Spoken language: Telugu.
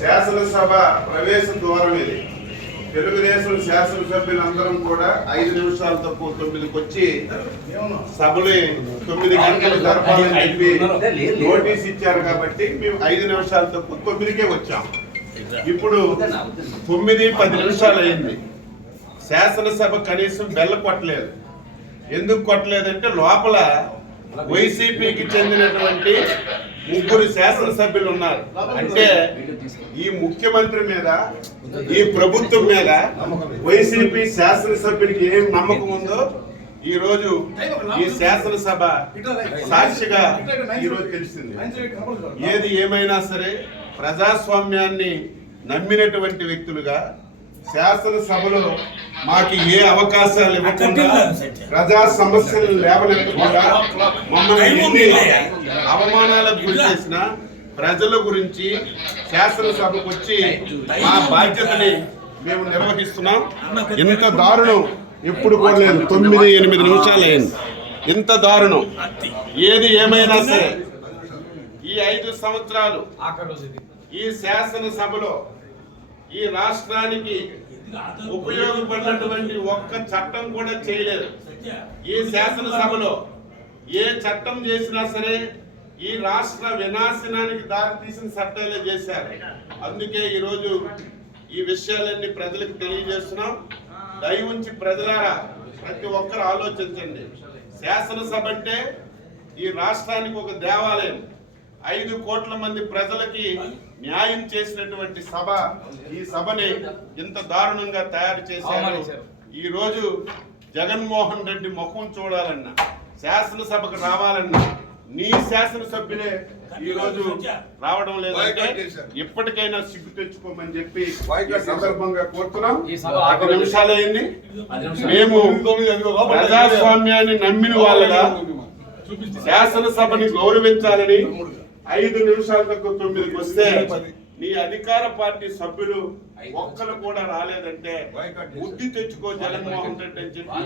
శాసనసభ ప్రవేశ ద్వారం ఇది. తెలుగుదేశం శాసనసభ్యులందరం కూడా 5 నిమిషాలు తక్కువ 9కి వచ్చి సభలు 9 గంటలు జరపాలని చెప్పి నోటీస్ ఇచ్చారు కాబట్టి మేము 5 నిమిషాలు తక్కువ 9కే వచ్చాం. ఇప్పుడు 9:10 నిమిషాలు అయింది. శాసనసభ కనీసం బెల్ల కొట్టలేదు. ఎందుకు కొట్టలేదంటే లోపల వైసీపీకి చెందినటువంటి 3 శాసనసభ్యులు ఉన్నారు. అంటే ఈ ముఖ్యమంత్రి మీద, ఈ ప్రభుత్వం మీద వైసీపీ శాసనసభ్యుడికి ఏం నమ్మకం ఉందో ఈ రోజు ఈ శాసనసభ సాక్షిగా ఈరోజు తెలిసింది. ఏది ఏమైనా సరే ప్రజాస్వామ్యాన్ని నమ్మినటువంటి వ్యక్తులుగా శాసనసభలో మాకు ఏ అవకాశాలు ఇవ్వకుండా, ప్రజా సమస్యలు లేవనెత్తకుండా, మమ్మల్ని ఎన్ని అవమానాలకు గురి చేసిన ప్రజల గురించి శాసనసభకు వచ్చి మా బాధ్యతని మేము నిర్వహిస్తున్నాం. ఇంత దారుణం ఎప్పుడు కూడా లేదు. 9-8 నిమిషాలు అయింది. ఇంత దారుణం ఏది ఏమైనా సరే ఈ 5 సంవత్సరాలు ఈ శాసనసభలో ఈ రాష్ట్రానికి ఉపయోగపడినటువంటి ఒక్క చట్టం కూడా చేయలేదు. ఈ శాసనసభలో ఏ చట్టం చేసినా సరే ఈ రాష్ట్ర వినాశనానికి దారి తీసిన చట్టాలే చేశారు. అందుకే ఈరోజు ఈ విషయాలన్నీ ప్రజలకు తెలియజేస్తున్నాం. దయ ఉంచి ప్రజలారా ప్రతి ఒక్కరు ఆలోచించండి. శాసనసభ అంటే ఈ రాష్ట్రానికి ఒక దేవాలయం. 5 కోట్ల మంది ప్రజలకి న్యాయం చేసినటువంటి సభ. ఈ సభని ఇంత దారుణంగా తయారు చేశారు. ఈ రోజు జగన్మోహన్ రెడ్డి ముఖం చూడాలన్నా, శాసనసభకు రావాలన్నా నీ శాసనసభ్యులే ఈ రోజు రావడం లేదంటే ఇప్పటికైనా సిగ్గు తెచ్చుకోమని చెప్పి సందర్భంగా కోరుతున్నాం. 10 నిమిషాలు అయింది. మేము ప్రజాస్వామ్యాన్ని నమ్మిన వాళ్ళగా శాసనసభని గౌరవించాలని 5 నిమిషాల తక్కువ 9కి వస్తే నీ అధికార పార్టీ సభ్యులు ఒక్కరు కూడా రాలేదంటే బుద్ధి తెచ్చుకో జగన్మోహన్ రెడ్డి అని చెప్పి